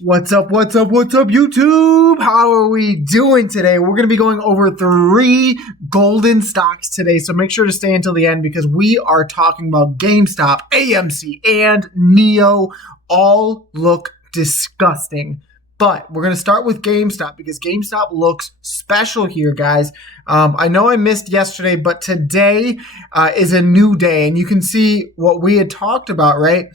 What's up, YouTube? How are we doing today? We're going to be going over 3 golden stocks today, so make sure to stay until the end because we are talking about Gamestop, AMC, and Nio. All look disgusting, but we're going to start with Gamestop because Gamestop looks special here, guys. I know I missed yesterday, but today is a new day, and you can see what we had talked about, right?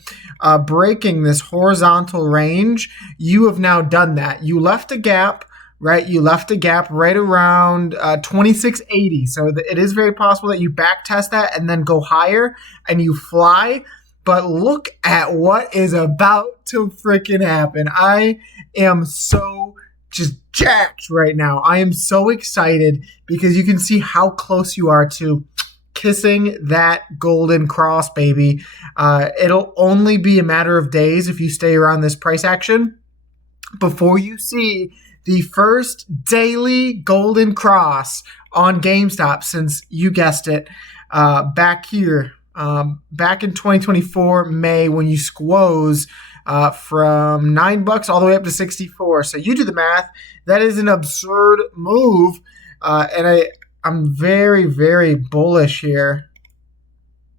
Breaking this horizontal range. You have now done that. You left a gap, right? You left a gap right around 2680. So it is very possible that you back test that and then go higher and you fly. But look at what is about to freaking happen. I am so just jacked right now. I am so excited because you can see how close you are to kissing that golden cross, baby. It'll only be a matter of days if you stay around this price action before you see the first daily golden cross on GameStop since, you guessed it, back here. Back in 2024, May, when you squoze from $9 all the way up to 64. So you do the math. That is an absurd move. And I'm very, very bullish here.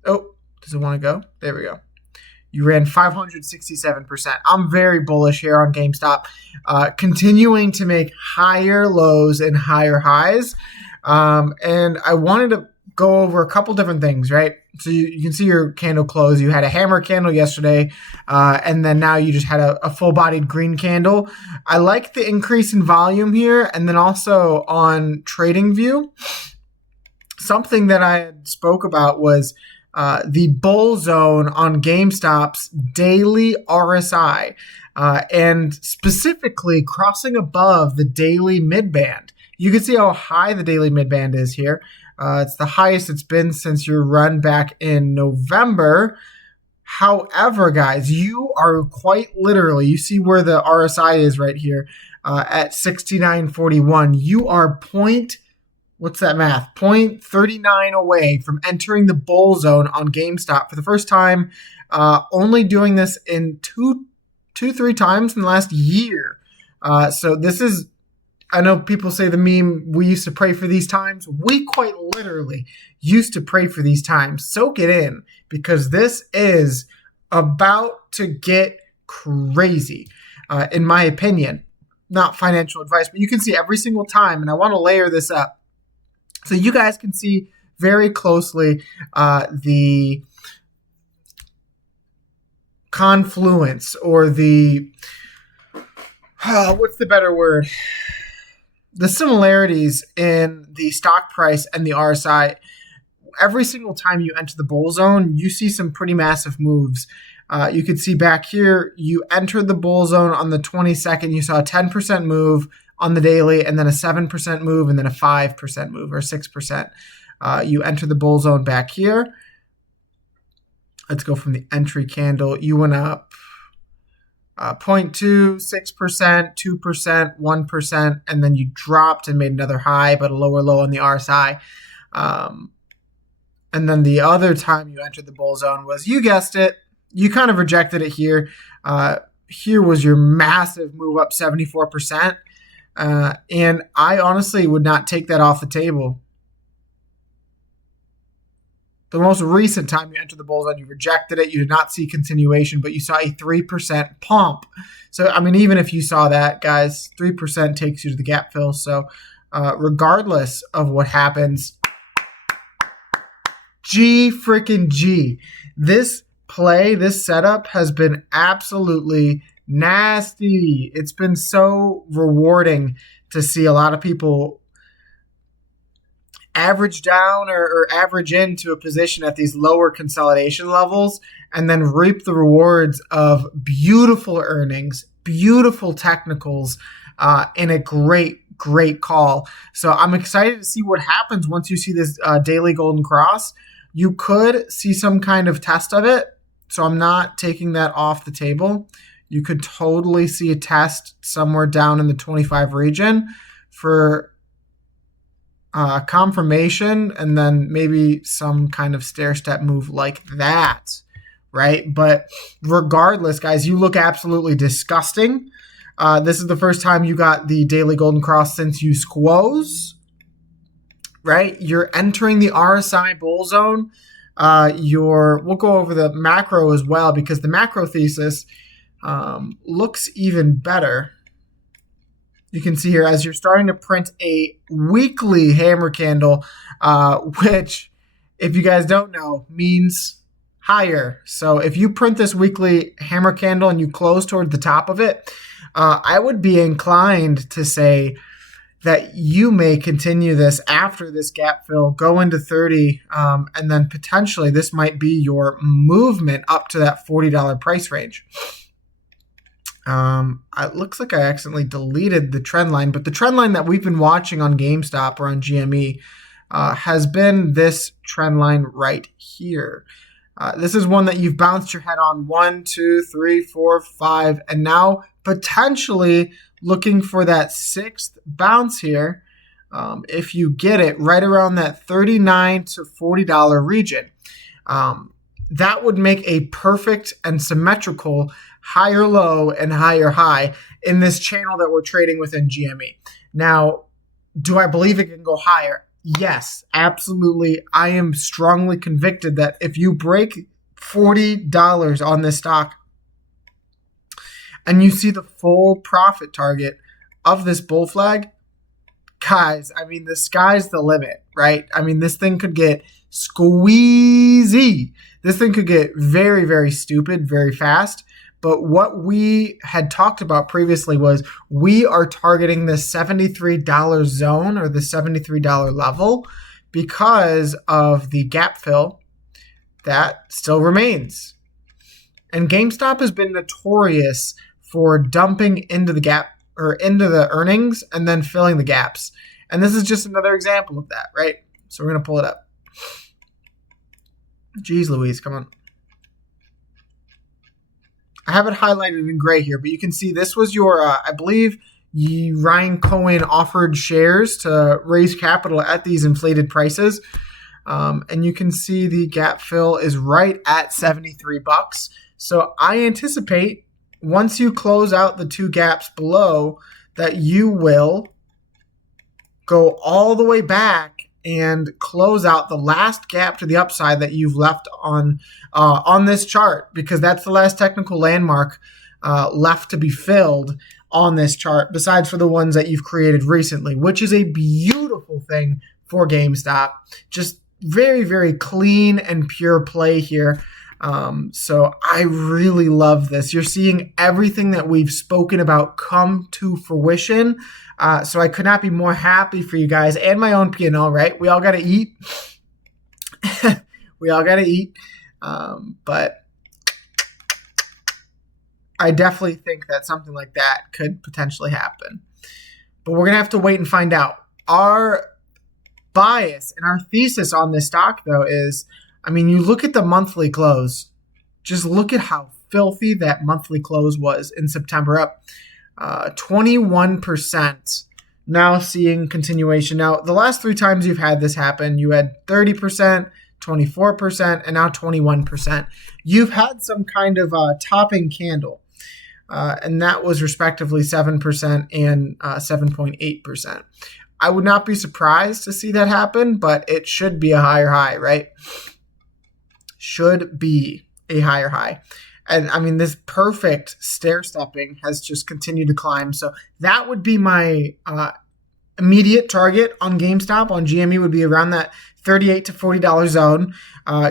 Oh, does it want to go? There we go. You ran 567%. I'm very bullish here on GameStop, continuing to make higher lows and higher highs. And I wanted to go over a couple different things, right? So you can see your candle close. You had a hammer candle yesterday, and then now you just had a full-bodied green candle. I like the increase in volume here, and then also on TradingView, something that I had spoke about was the bull zone on GameStop's daily RSI, and specifically crossing above the daily midband. You can see how high the daily midband is here. It's the highest it's been since your run back in November. However, guys, you are quite literally, you see where the RSI is right here at 69.41. You are what's that math? 0.39 away from entering the bull zone on GameStop for the first time. Only doing this in three times in the last year. So this is, I know people say the meme, we used to pray for these times. We quite literally used to pray for these times. Soak it in because this is about to get crazy, in my opinion. Not financial advice, but you can see every single time, and I want to layer this up so you guys can see very closely the confluence or the, what's the better word? The similarities in the stock price and the RSI. Every single time you enter the bull zone, you see some pretty massive moves. You can see back here, you entered the bull zone on the 22nd. You saw a 10% move on the daily, and then a 7% move, and then a 5% move, or 6%. You enter the bull zone back here. Let's go from the entry candle. You went up 0.2, 6%, 2%, 1%, and then you dropped and made another high, but a lower low on the RSI. And then the other time you entered the bull zone was, you guessed it, you kind of rejected it here. Here was your massive move up 74%. And I honestly would not take that off the table. The most recent time you entered the bull zone, you rejected it. You did not see continuation, but you saw a 3% pump. So, I mean, even if you saw that, guys, 3% takes you to the gap fill. So, regardless of what happens, G freaking G. This play, this setup has been absolutely nasty. It's been so rewarding to see a lot of people average down or average into a position at these lower consolidation levels and then reap the rewards of beautiful earnings, beautiful technicals, and a great call. So I'm excited to see what happens once you see this daily golden cross. You could see some kind of test of it, so I'm not taking that off the table. You could totally see a test somewhere down in the 25 region for confirmation, and then maybe some kind of stair-step move like that, right? But regardless, guys, you look absolutely disgusting. This is the first time you got the daily golden cross since you squoze, right? You're entering the RSI bull zone. We'll go over the macro as well, because the macro thesis looks even better. You can see here as you're starting to print a weekly hammer candle, which, if you guys don't know, means higher. So if you print this weekly hammer candle and you close toward the top of it, I would be inclined to say that you may continue this after this gap fill, go into 30, and then potentially this might be your movement up to that $40 price range. It looks like I accidentally deleted the trend line, but the trend line that we've been watching on GameStop or on GME has been this trend line right here. This is one that you've bounced your head on 1, 2, 3, 4, 5, and now potentially looking for that sixth bounce here. If you get it right around that $39 to $40 region, that would make a perfect and symmetrical higher low and higher high in this channel that we're trading within GME. Now, do I believe it can go higher? Yes, absolutely. I am strongly convicted that if you break $40 on this stock and you see the full profit target of this bull flag, guys, I mean, the sky's the limit, right? I mean, this thing could get squeezy. This thing could get very, very stupid very fast. But what we had talked about previously was we are targeting the $73 zone, or the $73 level, because of the gap fill that still remains. And GameStop has been notorious for dumping into the gap, or into the earnings, and then filling the gaps. And this is just another example of that, right? So we're going to pull it up. Jeez Louise, come on. I have it highlighted in gray here, but you can see this was your, I believe, Ryan Cohen offered shares to raise capital at these inflated prices. And you can see the gap fill is right at $73. So I anticipate once you close out the two gaps below that you will go all the way back and close out the last gap to the upside that you've left on this chart, because that's the last technical landmark left to be filled on this chart, besides for the ones that you've created recently, which is a beautiful thing for GameStop. Just very, very clean and pure play here. So I really love this. You're seeing everything that we've spoken about come to fruition. So I could not be more happy for you guys and my own P&L, right? We all got to eat. We all got to eat. But I definitely think that something like that could potentially happen. But we're going to have to wait and find out. Our bias and our thesis on this stock, though, is, I mean, you look at the monthly close. Just look at how filthy that monthly close was in September, up 21%. Now seeing continuation. Now, the last three times you've had this happen, you had 30%, 24%, and now 21%. You've had some kind of topping candle, and that was respectively 7% and 7.8%. I would not be surprised to see that happen, but it should be a higher high, right? Should be a higher high. And I mean, this perfect stair stepping has just continued to climb. So that would be my immediate target on GameStop. On GME would be around that $38 to $40 zone.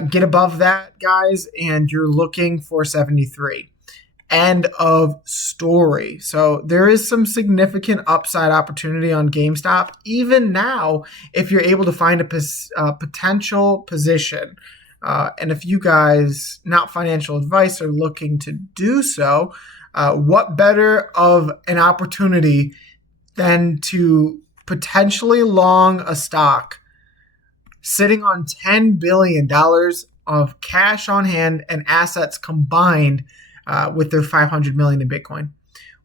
Get above that, guys, and you're looking for 73. End of story. So there is some significant upside opportunity on GameStop, even now, if you're able to find a potential position. And if you guys, not financial advice, are looking to do so, what better of an opportunity than to potentially long a stock sitting on $10 billion of cash on hand and assets combined with their $500 million in Bitcoin?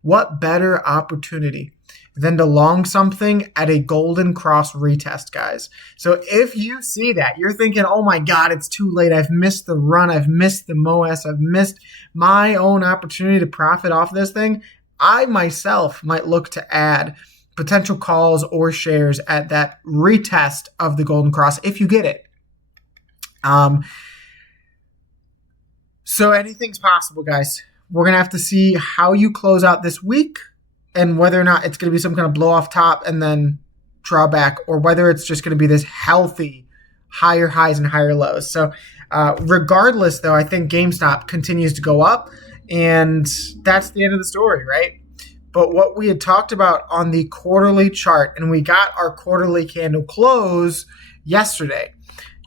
What better opportunity than to long something at a golden cross retest, guys? So if you see that, you're thinking, oh my God, it's too late. I've missed the run. I've missed the MOS. I've missed my own opportunity to profit off this thing. I myself might look to add potential calls or shares at that retest of the golden cross if you get it. So anything's possible, guys. We're going to have to see how you close out this week and whether or not it's going to be some kind of blow off top and then draw back, or whether it's just going to be this healthy higher highs and higher lows. So regardless, though, I think GameStop continues to go up, and that's the end of the story, right? But what we had talked about on the quarterly chart, and we got our quarterly candle close yesterday,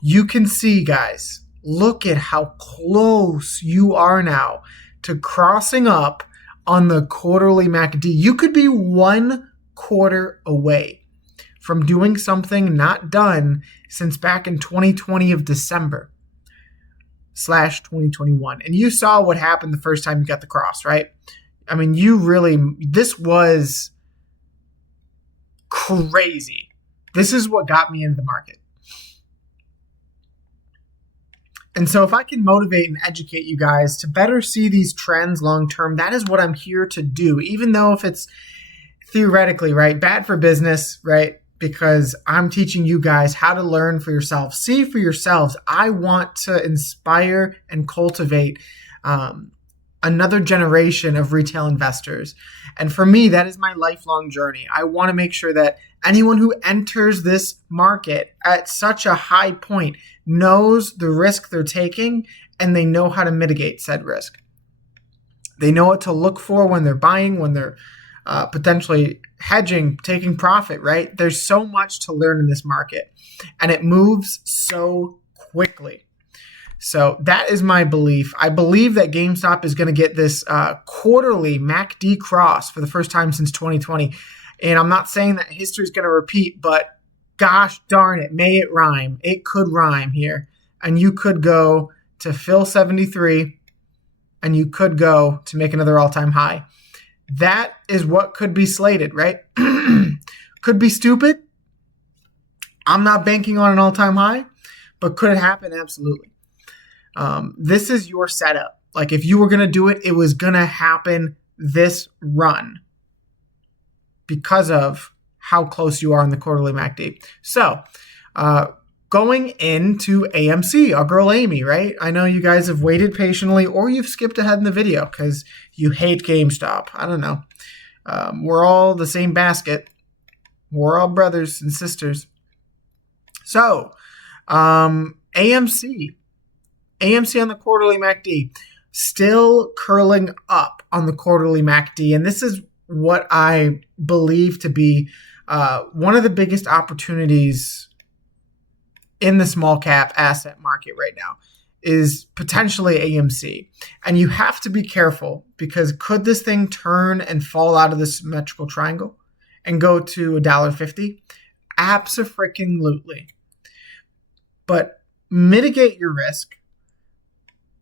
you can see, guys, look at how close you are now to crossing up on the quarterly MACD. You could be 1 quarter away from doing something not done since back in 2020 of December /2021. And you saw what happened the first time you got the cross, right? I mean, this was crazy. This is what got me into the market. And so if I can motivate and educate you guys to better see these trends long term, that is what I'm here to do, even though if it's theoretically, right, bad for business, right, because I'm teaching you guys how to learn for yourself, see for yourselves. I want to inspire and cultivate another generation of retail investors. And for me, that is my lifelong journey. I want to make sure that anyone who enters this market at such a high point knows the risk they're taking, and they know how to mitigate said risk. They know what to look for when they're buying, when they're potentially hedging, taking profit, right? There's so much to learn in this market, and it moves so quickly. So that is my belief. I believe that GameStop is going to get this quarterly MACD cross for the first time since 2020. And I'm not saying that history is going to repeat, but gosh darn it, may it rhyme. It could rhyme here. And you could go to fill 73, and you could go to make another all-time high. That is what could be slated, right? Could be stupid. I'm not banking on an all-time high, but could it happen? Absolutely. This is your setup. Like if you were going to do it, it was going to happen this run because of how close you are in the quarterly MACD. So going into AMC, our girl Amy, right? I know you guys have waited patiently, or you've skipped ahead in the video because you hate GameStop. I don't know. We're all the same basket. We're all brothers and sisters. So AMC on the quarterly MACD, still curling up on the quarterly MACD. And this is what I believe to be one of the biggest opportunities in the small cap asset market right now is potentially AMC. And you have to be careful, because could this thing turn and fall out of the symmetrical triangle and go to $1.50? Abso-freaking-lutely. But mitigate your risk.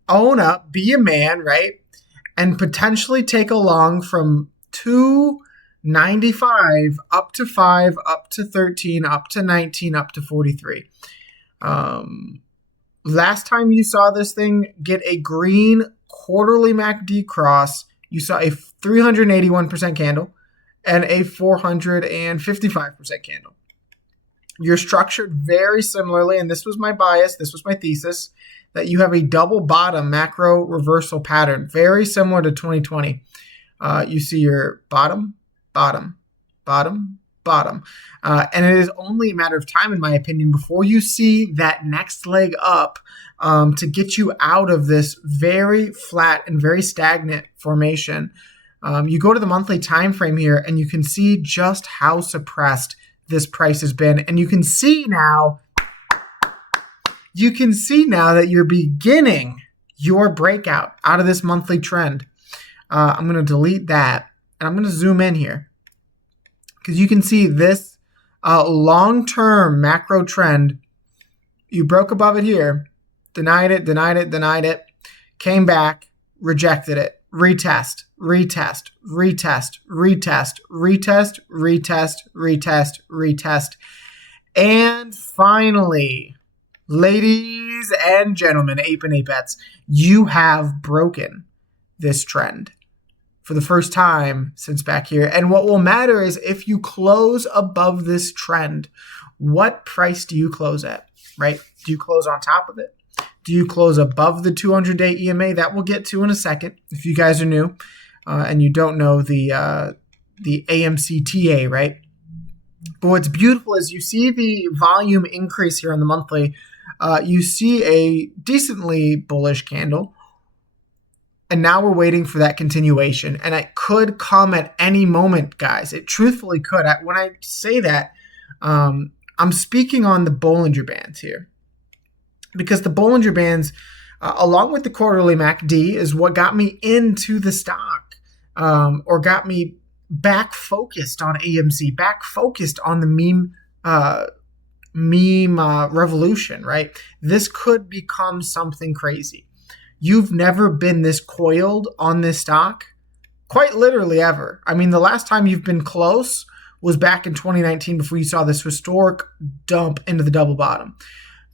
Own up, be a man, right? And potentially take a long from 295 up to 5, up to 13, up to 19, up to 43. Last time you saw this thing get a green quarterly MACD cross, you saw a 381% candle and a 455% candle. You're structured very similarly, and this was my bias, this was my thesis, that you have a double bottom macro reversal pattern, very similar to 2020. You see your bottom, bottom, bottom, bottom. And it is only a matter of time, in my opinion, before you see that next leg up to get you out of this very flat and very stagnant formation. You go to the monthly time frame here, and you can see just how suppressed this price has been. And you can see now that you're beginning your breakout out of this monthly trend. I'm going to delete that, and I'm going to zoom in here, because you can see this long-term macro trend. You broke above it here, denied it, came back, rejected it, retest, and finally, ladies and gentlemen, ape and apettes, you have broken this trend for the first time since back here. And what will matter is if you close above this trend, what price do you close at, right? Do you close on top of it? Do you close above the 200-day EMA? That we'll get to in a second. If you guys are new and you don't know the AMCTA, right? But what's beautiful is you see the volume increase here on the monthly. You see a decently bullish candle. And now we're waiting for that continuation. And it could come at any moment, guys. It truthfully could. When I say that, I'm speaking on the Bollinger Bands here. Because the Bollinger Bands, along with the quarterly MACD, is what got me into the stock, or got me back focused on AMC, back focused on the meme revolution, right? This could become something crazy. You've never been this coiled on this stock, quite literally ever. I mean, the last time you've been close was back in 2019 before you saw this historic dump into the double bottom.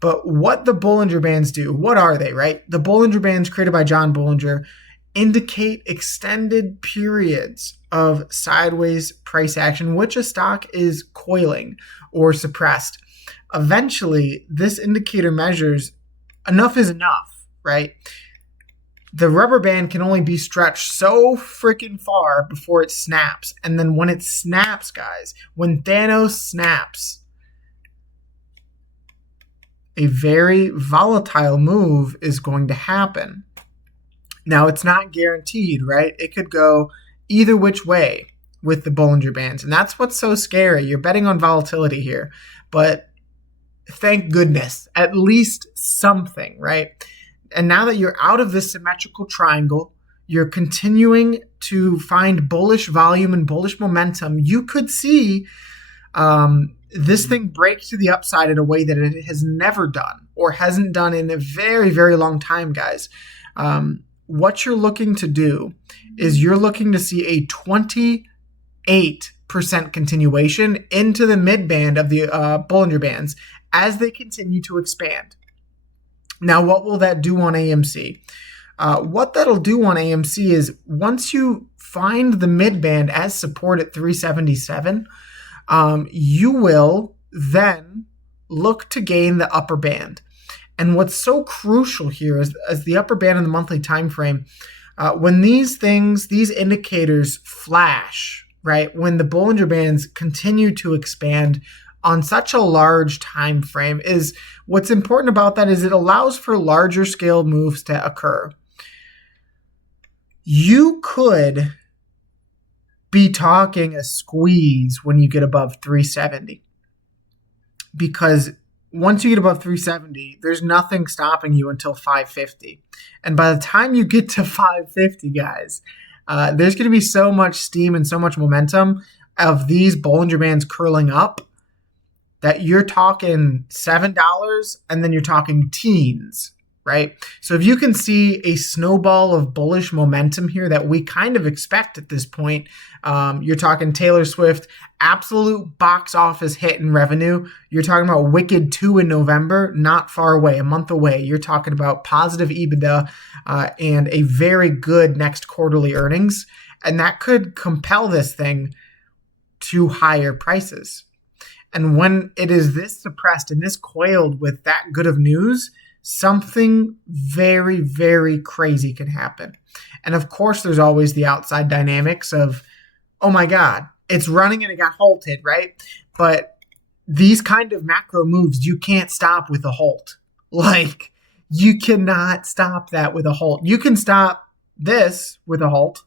But what the Bollinger Bands do, what are they, right? The Bollinger Bands, created by John Bollinger, indicate extended periods of sideways price action, which a stock is coiling or suppressed. Eventually, this indicator measures enough is enough, right? The rubber band can only be stretched so freaking far before it snaps. And then when it snaps, guys, when Thanos snaps, a very volatile move is going to happen. Now, it's not guaranteed, right? It could go either which way with the Bollinger Bands. And that's what's so scary. You're betting on volatility here. But thank goodness, at least something, right? And now that you're out of this symmetrical triangle, you're continuing to find bullish volume and bullish momentum. You could see this thing break to the upside in a way that it has never done or hasn't done in a very, very long time, guys. What you're looking to do is you're looking to see a 28% continuation into the mid-band of the Bollinger Bands as they continue to expand. Now, what will that do on AMC? What that'll do on AMC is once you find the mid-band as support at 377, you will then look to gain the upper band. And what's so crucial here is as the upper band in the monthly time frame, when these indicators flash, right, when the Bollinger Bands continue to expand on such a large time frame, is what's important about that is it allows for larger scale moves to occur. You could be talking a squeeze when you get above 370, because once you get above 370, there's nothing stopping you until 550. And by the time you get to 550, guys, there's going to be so much steam and so much momentum of these Bollinger Bands curling up that you're talking $7 and then you're talking teens, right? So if you can see a snowball of bullish momentum here that we kind of expect at this point, you're talking Taylor Swift, absolute box office hit in revenue. You're talking about Wicked 2 in November, not far away, a month away. You're talking about positive EBITDA and a very good next quarterly earnings. And that could compel this thing to higher prices. And when it is this suppressed and this coiled with that good of news, something very, very crazy can happen. And of course, there's always the outside dynamics of, oh my God, it's running and it got halted, right? But these kind of macro moves, you can't stop with a halt. Like, you cannot stop that with a halt. You can stop this with a halt,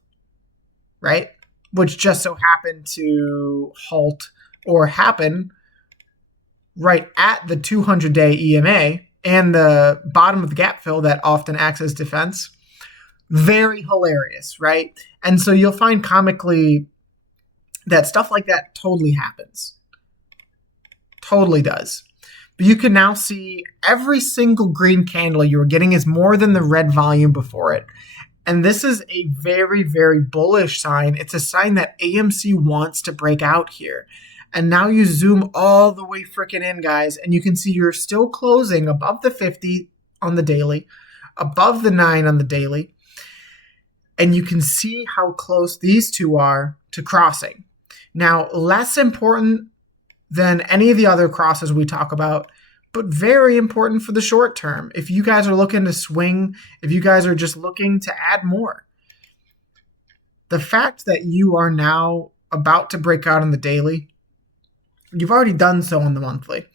right? Which just so happened to halt or happen right at the 200-day EMA and the bottom of the gap fill that often acts as defense. Very hilarious, right? And so you'll find comically that stuff like that totally happens. Totally does. But you can now see every single green candle you were getting is more than the red volume before it. And this is a very, very bullish sign. It's a sign that AMC wants to break out here. And now you zoom all the way freaking in, guys, and you can see you're still closing above the 50 on the daily, above the 9 on the daily. And you can see how close these two are to crossing. Now, less important than any of the other crosses we talk about, but very important for the short term. If you guys are looking to swing, if you guys are just looking to add more. The fact that you are now about to break out on the daily, you've already done so on the monthly,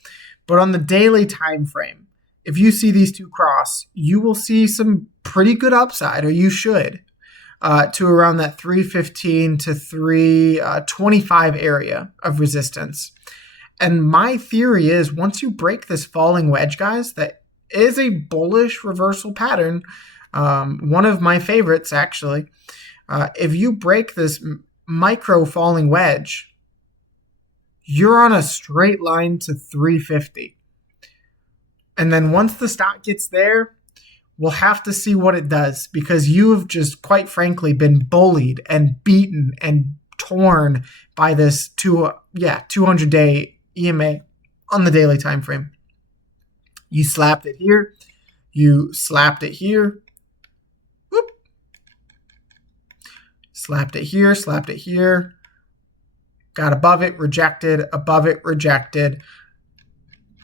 but on the daily time frame, if you see these two cross, you will see some pretty good upside, or you should, to around that 315 to 325 area of resistance. And my theory is once you break this falling wedge, guys, that is a bullish reversal pattern. One of my favorites, actually. If you break this micro falling wedge, you're on a straight line to 350. And then once the stock gets there, we'll have to see what it does, because you have just, quite frankly, been bullied and beaten and torn by this 200-day EMA on the daily time frame. You slapped it here. You slapped it here. Whoop. Slapped it here. Slapped it here. Got above it, rejected. Above it, rejected.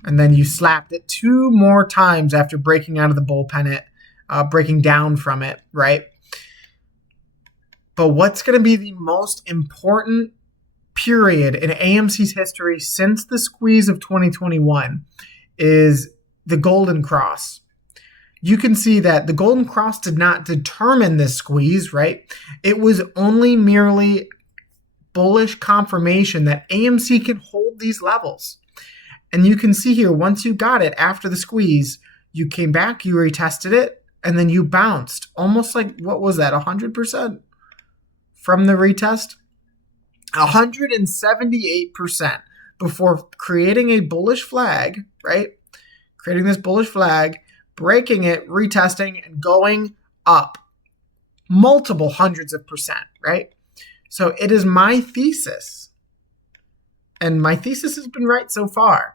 And then you slapped it 2 more times after breaking out of the bull pennant, breaking down from it, right? But what's going to be the most important period in AMC's history since the squeeze of 2021 is the Golden Cross. You can see that the Golden Cross did not determine this squeeze, right? It was only merely bullish confirmation that AMC can hold these levels. And you can see here, once you got it after the squeeze, you came back, you retested it, and then you bounced almost like, what was that, 100% from the retest? 178% before creating a bullish flag, right? Creating this bullish flag, breaking it, retesting, and going up multiple hundreds of percent, right? So it is my thesis, and my thesis has been right so far,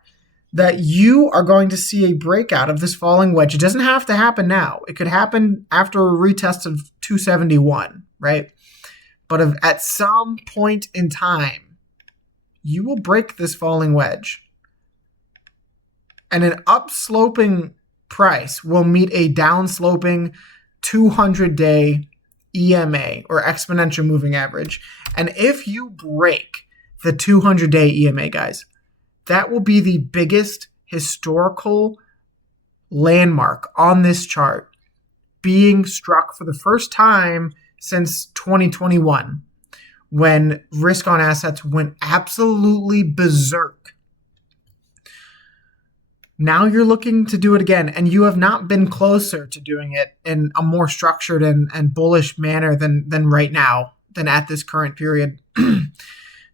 that you are going to see a breakout of this falling wedge. It doesn't have to happen now. It could happen after a retest of 271, right? But at some point in time, you will break this falling wedge. And an upsloping price will meet a downsloping 200-day EMA, or exponential moving average. And if you break the 200-day EMA, guys, that will be the biggest historical landmark on this chart, being struck for the first time since 2021, when risk on assets went absolutely berserk. Now you're looking to do it again, and you have not been closer to doing it in a more structured and bullish manner than right now, than at this current period.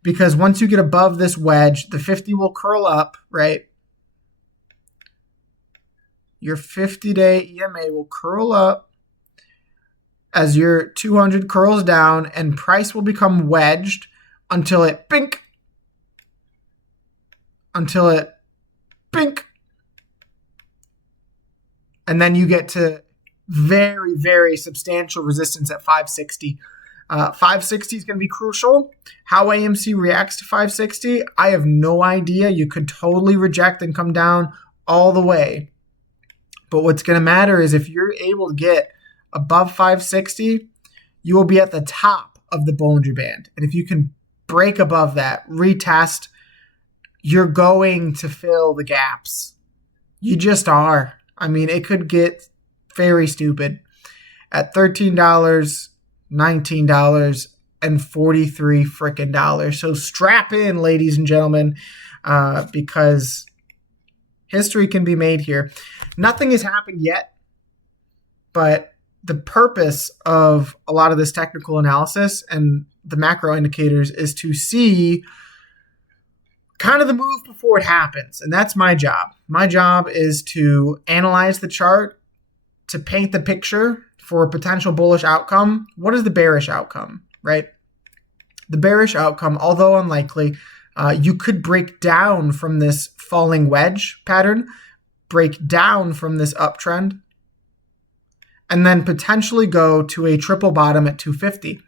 Because once you get above this wedge, the 50 will curl up, right? Your 50-day EMA will curl up as your 200 curls down, and price will become wedged until it bink. Until it bink. And then you get to very, very substantial resistance at 560. 560 is going to be crucial. How AMC reacts to 560, I have no idea. You could totally reject and come down all the way. But what's going to matter is if you're able to get above 560, you will be at the top of the Bollinger Band. And if you can break above that, retest, you're going to fill the gaps. You just are. I mean, it could get very stupid. At $13, $19, and $43 frickin' dollars. So strap in, ladies and gentlemen, because history can be made here. Nothing has happened yet, but the purpose of a lot of this technical analysis and the macro indicators is to see kind of the move before it happens. And that's my job. My job is to analyze the chart, to paint the picture for a potential bullish outcome. What is the bearish outcome, right? The bearish outcome, although unlikely, you could break down from this falling wedge pattern, break down from this uptrend, and then potentially go to a triple bottom at 250.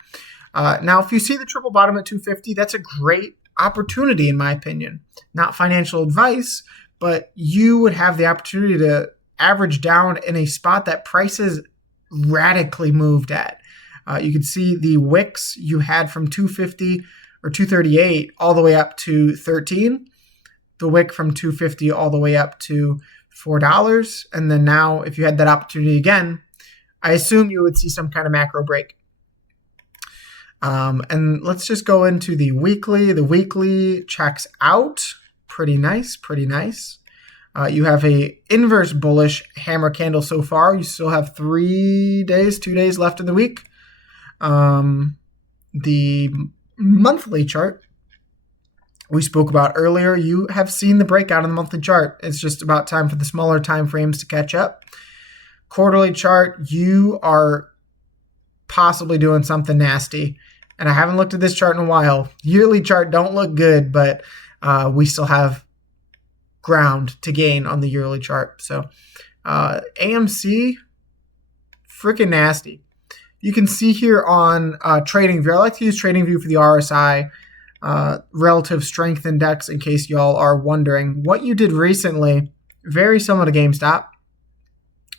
Now, if you see the triple bottom at 250, that's a great opportunity, in my opinion. Not financial advice, but you would have the opportunity to average down in a spot that prices radically moved at. You can see the wicks you had from 250 or 238 all the way up to 13. The wick from 250 all the way up to $4. And then now, if you had that opportunity again, I assume you would see some kind of macro break. And let's just go into the weekly. The weekly checks out. Pretty nice, pretty nice. You have a inverse bullish hammer candle so far. You still have 2 days left in the week. The monthly chart we spoke about earlier, you have seen the breakout on the monthly chart. It's just about time for the smaller time frames to catch up. Quarterly chart, you are possibly doing something nasty. And I haven't looked at this chart in a while. Yearly chart don't look good, but we still have ground to gain on the yearly chart. So AMC, freaking nasty. You can see here on TradingView. I like to use TradingView for the RSI, Relative Strength Index, in case y'all are wondering. What you did recently, very similar to GameStop,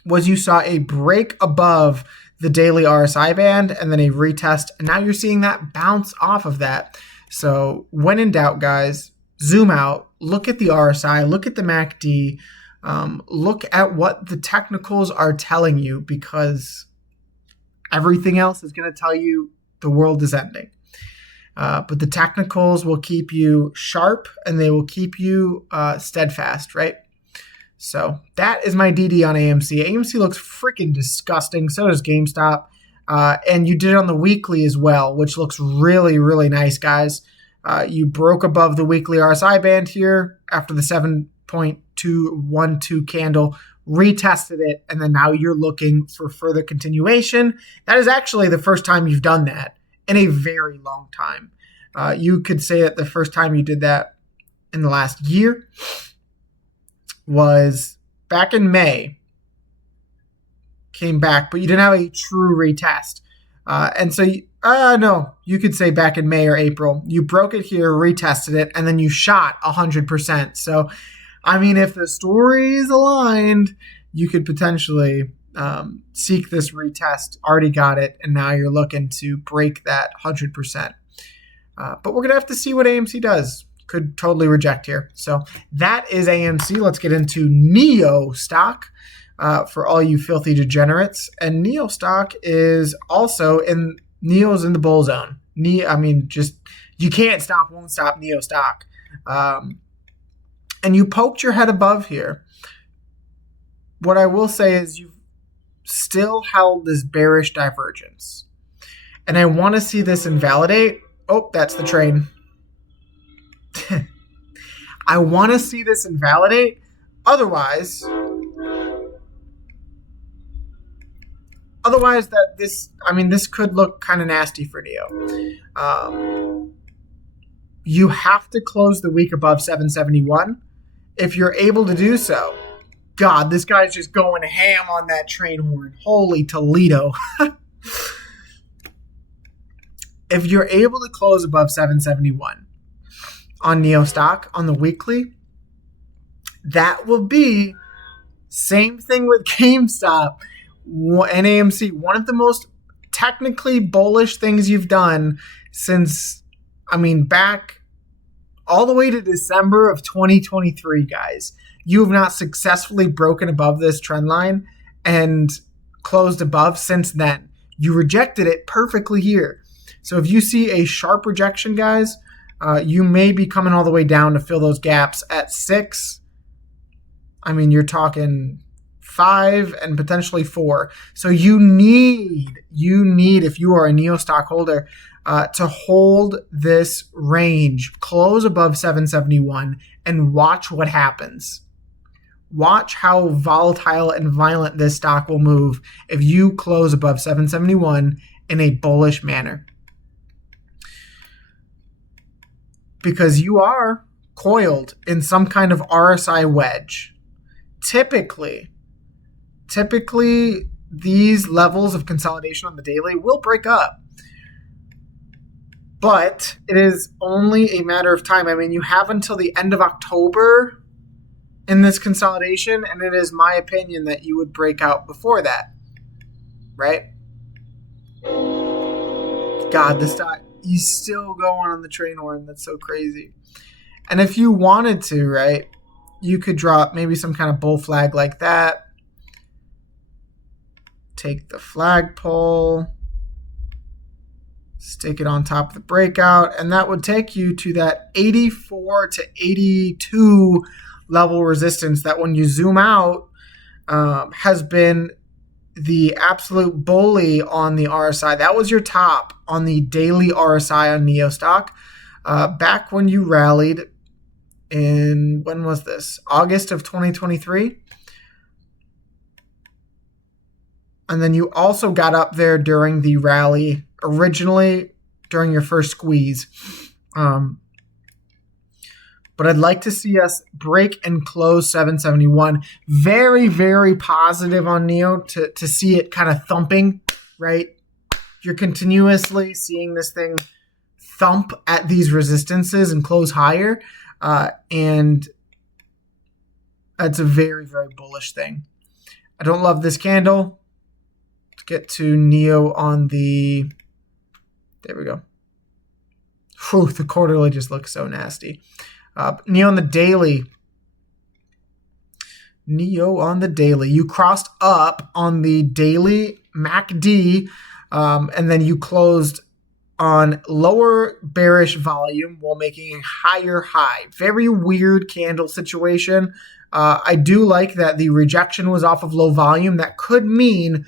was you saw a break above the daily RSI band and then a retest, and now you're seeing that bounce off of that. So when in doubt, guys, zoom out, look at the RSI, look at the MACD, look at what the technicals are telling you, because everything else is going to tell you the world is ending. But the technicals will keep you sharp and they will keep you steadfast, right? So that is my DD on AMC. AMC looks freaking disgusting. So does GameStop. And you did it on the weekly as well, which looks really, really nice, guys. You broke above the weekly RSI band here after the 7.212 candle, retested it, and then now you're looking for further continuation. That is actually the first time you've done that in a very long time. You could say that the first time you did that in the last year was back in May. Came back, but you didn't have a true retest. And so, no, you could say back in May or April. You broke it here, retested it, and then you shot 100%. So, I mean, if the story is aligned, you could potentially seek this retest. Already got it, and now you're looking to break that 100%. But we're going to have to see what AMC does. Could totally reject here. So that is AMC. Let's get into NIO stock for all you filthy degenerates. And NIO stock is also NIO's in the bull zone. You can't stop, won't stop NIO stock. And you poked your head above here. What I will say is you've still held this bearish divergence. And I want to see this invalidate. Oh, that's the train. I want to see this invalidate. Otherwise this could look kind of nasty for NIO. You have to close the week above 771. If you're able to do so, God, this guy's just going ham on that train horn. Holy Toledo. If you're able to close above 771 on NIO stock on the weekly, that will be same thing with GameStop and AMC. One of the most technically bullish things you've done since, back all the way to December of 2023, guys. You have not successfully broken above this trend line and closed above since then. You rejected it perfectly here. So if you see a sharp rejection, guys, you may be coming all the way down to fill those gaps at 6. You're talking 5 and potentially 4. So you need, if you are a NIO stockholder, to hold this range, close above 771, and watch what happens. Watch how volatile and violent this stock will move if you close above 771 in a bullish manner. Because you are coiled in some kind of RSI wedge. Typically, these levels of consolidation on the daily will break up. But it is only a matter of time. I mean, you have until the end of October in this consolidation, and it is my opinion that you would break out before that, right? God, this stock, he's still going on the train horn. That's so crazy. And if you wanted to, right, you could drop maybe some kind of bull flag like that. Take the flagpole, stick it on top of the breakout, and that would take you to that 84 to 82 level resistance that when you zoom out has been the absolute bully on the RSI. That was your top on the daily RSI on NIO stock back when you rallied in, when was this? August of 2023. And then you also got up there during the rally, originally during your first squeeze. But I'd like to see us break and close 771. Very, very positive on NIO to see it kind of thumping, right? You're continuously seeing this thing thump at these resistances and close higher. And that's a very, very bullish thing. I don't love this candle. Let's get to NIO on the, there we go. Whew, the quarterly just looks so nasty. NIO on the daily. NIO on the daily. You crossed up on the daily MACD, and then you closed on lower bearish volume while making a higher high. Very weird candle situation. I do like that the rejection was off of low volume. That could mean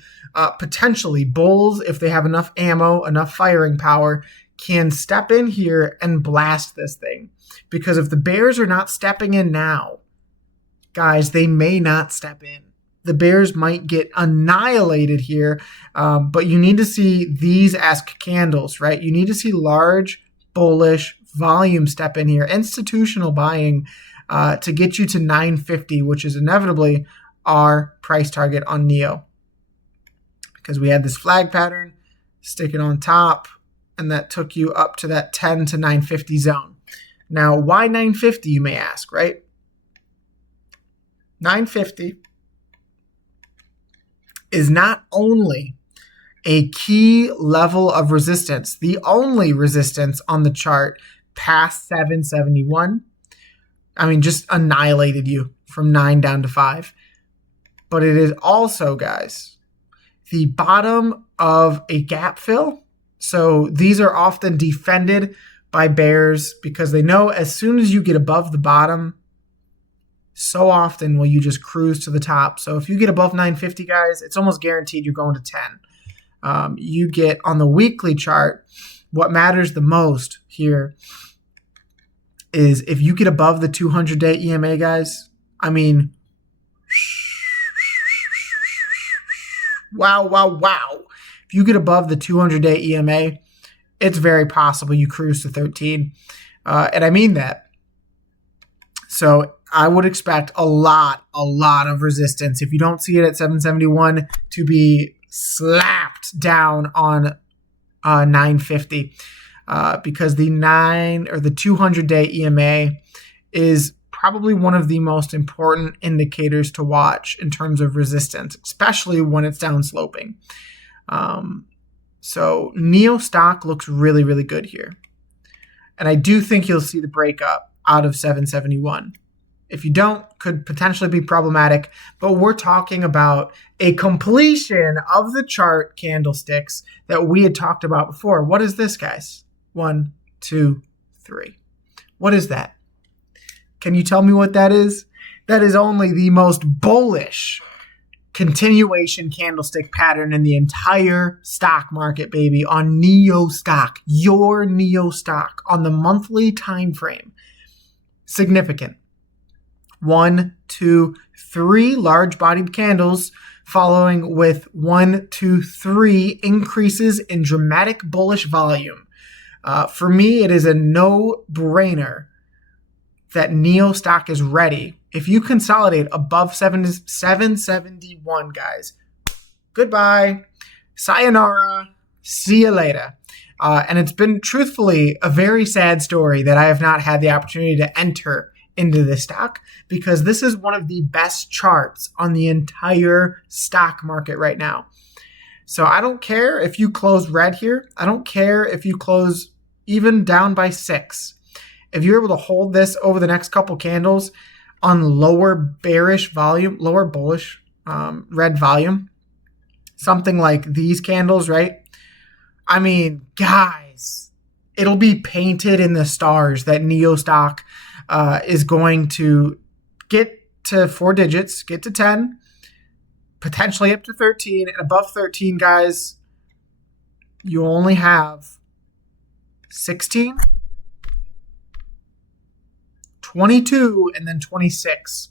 potentially bulls, if they have enough ammo, enough firing power, can step in here and blast this thing. Because if the bears are not stepping in now, guys, they may not step in. The bears might get annihilated here, but you need to see these ask candles, right? You need to see large, bullish volume step in here, institutional buying to get you to 950, which is inevitably our price target on NIO. Because we had this flag pattern, stick it on top, and that took you up to that 10 to 950 zone. Now, why 950, you may ask, right? 950 is not only a key level of resistance, the only resistance on the chart past 771. I mean, just annihilated you from 9 down to 5. But it is also, guys, the bottom of a gap fill. So these are often defended by bears because they know as soon as you get above the bottom, so often will you just cruise to the top. So if you get above 950, guys, it's almost guaranteed you're going to 10. You get on the weekly chart, what matters the most here is if you get above the 200-day EMA, guys, I mean, wow, wow, wow. If you get above the 200-day EMA, it's very possible you cruise to 13. And I mean that. So I would expect a lot of resistance. If you don't see it at 771 to be slapped down on 950 because the 200-day EMA is probably one of the most important indicators to watch in terms of resistance, especially when it's down sloping. So NIO stock looks really, really good here. And I do think you'll see the breakup out of 771. If you don't, could potentially be problematic, but we're talking about a completion of the chart candlesticks that we had talked about before. What is this, guys? 1, 2, 3. What is that? Can you tell me what that is? That is only the most bullish continuation candlestick pattern in the entire stock market, baby, on NIO stock, your NIO stock on the monthly time frame. Significant. 1, 2, 3 large-bodied candles following with 1, 2, 3 increases in dramatic bullish volume. For me, it is a no-brainer that NIO stock is ready. If you consolidate above 771, guys, goodbye, sayonara, see you later. And it's been truthfully a very sad story that I have not had the opportunity to enter into this stock, because this is one of the best charts on the entire stock market right now. So I don't care if you close red here. I don't care if you close even down by 6. If you're able to hold this over the next couple candles on lower bearish volume, lower bullish red volume, something like these candles, right? I mean, guys, it'll be painted in the stars that NIO stock is going to get to 4 digits, get to 10, potentially up to 13, and above 13, guys, you only have 16, 22, and then 26.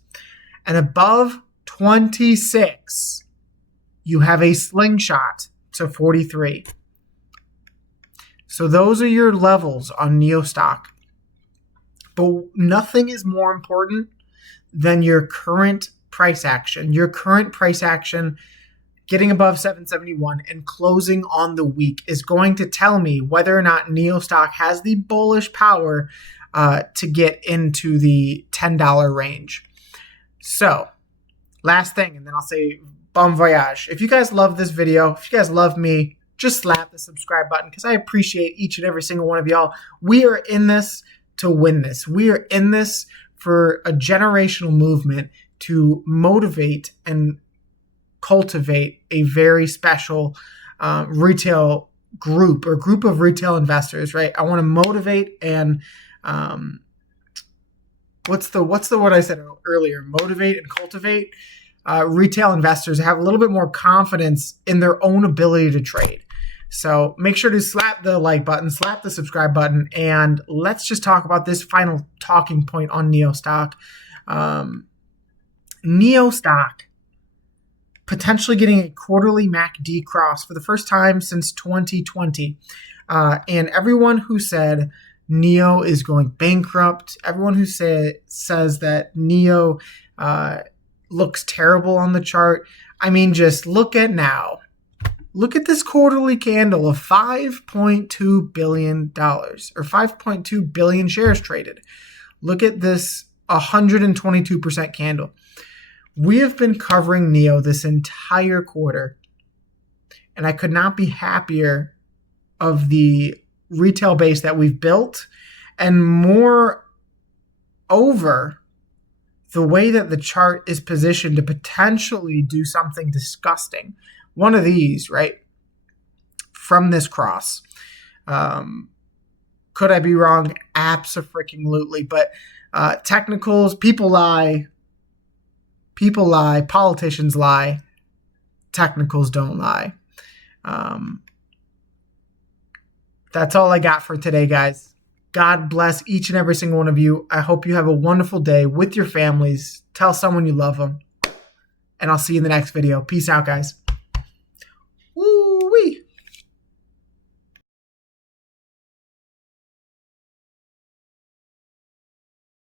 And above 26, you have a slingshot to 43. So those are your levels on NIO stock. But nothing is more important than your current price action. Your current price action getting above 771 and closing on the week is going to tell me whether or not NIO stock has the bullish power to get into the $10 range. So last thing, and then I'll say bon voyage. If you guys love this video, if you guys love me, just slap the subscribe button, because I appreciate each and every single one of y'all. We are in this to win this. We are in this for a generational movement to motivate and cultivate a very special retail group, or group of retail investors, right? I want to motivate and what's the word I said earlier? Motivate and cultivate retail investors to have a little bit more confidence in their own ability to trade. So make sure to slap the like button, slap the subscribe button, and let's just talk about this final talking point on NIO stock. NIO stock potentially getting a quarterly MACD cross for the first time since 2020. And everyone who said NIO is going bankrupt, everyone who says that NIO looks terrible on the chart, I mean, just look at now. Look at this quarterly candle of $5.2 billion, or 5.2 billion shares traded. Look at this 122% candle. We have been covering NIO this entire quarter, and I could not be happier of the retail base that we've built, and moreover, the way that the chart is positioned to potentially do something disgusting. One of these, right, from this cross. Could I be wrong? Abso-freaking-lutely. But technicals, people lie, politicians lie, technicals don't lie. That's all I got for today, guys. God bless each and every single one of you. I hope you have a wonderful day with your families. Tell someone you love them. And I'll see you in the next video. Peace out, guys.